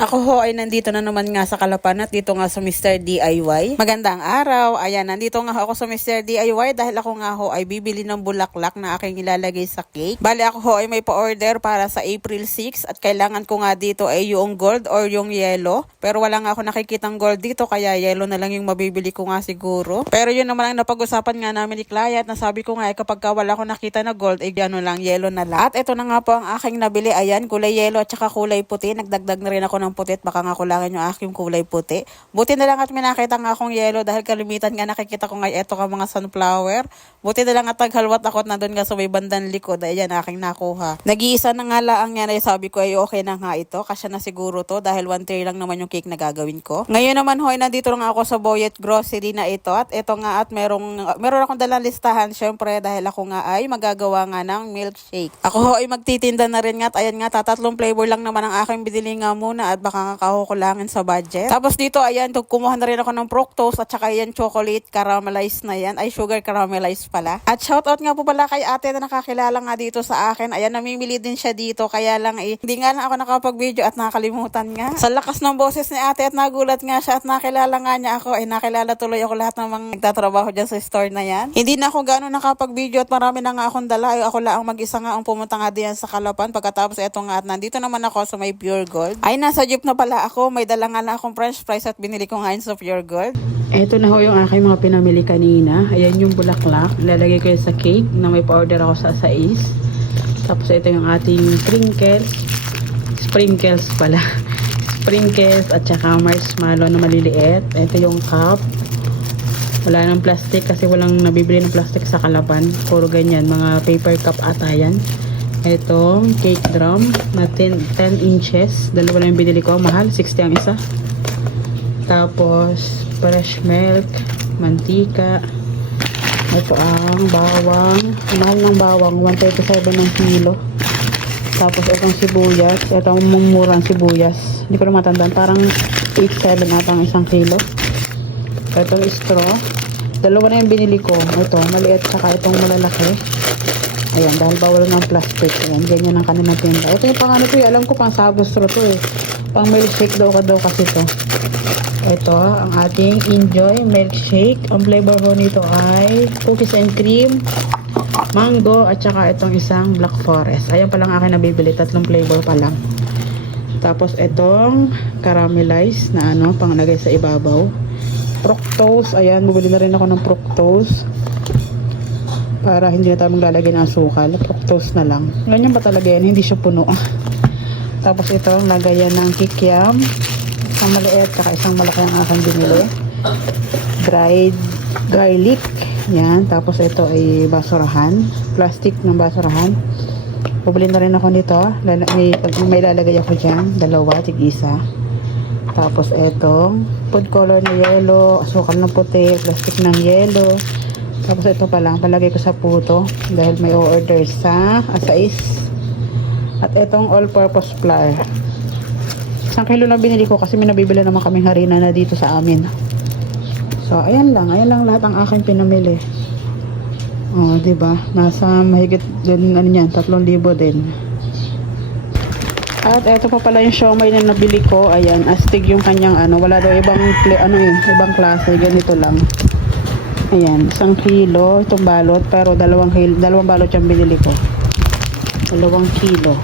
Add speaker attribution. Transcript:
Speaker 1: Ako ho ay nandito na naman nga sa Kalapan at dito nga sa Mr. DIY. Magandang araw. Ayan, nandito nga ako sa Mr. DIY dahil ako nga ho ay bibili ng bulaklak na aking ilalagay sa cake. Bali ako ho ay may pa-order para sa April 6 at kailangan ko nga dito ay yung gold or yung yellow. Pero wala nga ako nakikitang gold dito kaya yellow na lang yung mabibili ko nga siguro. Pero yun naman ang napag-usapan nga namin ni Client na sabi ko nga eh, kapag ka wala ko nakita na gold, eh gano'n lang, yellow na lang. At ito na nga po ang aking nabili. Ayan, kulay yellow at saka kulay puti. Nagdagdag na rin ako ng puti at baka nga kulangan yung aking kulay puti. Buti na lang at may nakita nga akong yellow dahil kalimitan nga nakikita ko nga ito ka mga sunflower. Buti na lang at taghalwat ako at nandun nga sa may bandang likod. Ayan, aking nakuha. Nag-iisa na nga lang yan ay sabi ko ay okay na nga ito. Kasya na siguro to dahil one tier lang naman yung cake na gagawin ko. Ngayon naman hoy, nandito lang ako sa Boyet Grocery na ito. At ito nga at merong, meron akong dalang listahan syempre dahil ako nga ay magagawa nga ng milkshake. Ako ho ay magtitinda na rin nga at ayan nga tatatlong flavor lang naman ang aking binili nga muna at baka nga kakukulangin sa budget. Tapos dito ayan, kumuha na rin ako ng fructose at saka yan chocolate caramelized na yan. Ay sugar caramelized pala. At shoutout nga po pala kay ate na nakakilala nga dito sa akin. Ayan, namimili din siya dito. Kaya lang eh, hindi nga lang ako nakapag-video at nakalimutan nga. Sa lakas ng boses ni ate at nagulat nga siya at nakilala nga niya ako. Ay nakilala tuloy ako lahat ng mga nagtatrabaho dyan sa store na yan. Hindi na ako gano'n nakapag-video at marami na nga akong dala. Ay, ako lang ang mag-isa nga ang pumunta nga diyan sa Kalapan. Pagkatapos eto nga at nandito naman ako sa may Pure Gold. Ay, nasa jeep na pala ako. May dala nga lang akong french fries at binili ko nga sa Pure Gold.
Speaker 2: Ito na ho yung aking mga pinamili kanina. Ayan yung bulaklak. Lalagay ko yun sa cake na may pa-order ako sa sais. Tapos ito yung ating sprinkles. Sprinkles pala. Sprinkles at saka marshmallow na maliliit. Ito yung cup. Wala ng plastic kasi walang nabibili ng plastic sa kalapan. Puro ganyan. Mga paper cup ata yan. Ito, cake drum na 10, 10 inches. Dalawa lang yung binili ko. Mahal, 60 ang isa. Tapos, fresh milk, mantika. Ito ang bawang. Mahal ng bawang, 137 ng kilo. Tapos, itong sibuyas. Ito ang mumurang sibuyas. Hindi ko na matandaan. Parang 8.7 ata ang isang kilo. Itong straw. Dalawa na yung binili ko. Ito, maliit. Saka itong malalaki. Ayan, dahil bawal ng plastic. Ayan, ganyan ang kanilang tinda. Ito yung pang ano to eh. Alam ko pang sabos straw to eh. Pang milkshake daw ka daw kasi to. Ito, ang ating Enjoy Milkshake. Ang flavor ho nito ay cookies and cream, mango, at saka itong isang black forest. Ayan pa lang akin nabibili. Tatlong flavor pa lang. Tapos itong caramelized na ano, panglagay sa ibabaw. Fructose. Ayan, bumili na rin ako ng fructose. Para hindi na tayo maglalagay ng asukal. Fructose na lang. Ganyan ba talaga yan? Hindi siya puno. Tapos ito, lagayan ng kikiam. Isang maliit, saka isang malaki ang aking binili. Dried garlic. Yan. Tapos ito ay basurahan. Plastic ng basurahan. Bubili na rin ako nito. May, may lalagay ako dyan. Dalawa, tig-isa. Tapos etong food color na yellow, asukal ng puti, plastic ng yellow. Tapos ito pa lang, palagay ko sa puto dahil may order sa asais. At itong all-purpose flour. Isang kilo na binili ko kasi may nabibili naman kaming harina na dito sa amin. So, ayan lang. Ayan lang lahat ang aking pinamili. Oh, 'di ba? Nasa mahigit din ano niyan, 3,000 din. At eto pa pala yung siomay na nabili ko. Ayan, astig yung kanyang ano. Wala daw ibang ano yun, ibang klase. Ganito lang. Ayan, isang kilo itong balot. Pero dalawang kilo, dalawang balot yung binili ko. Dalawang kilo.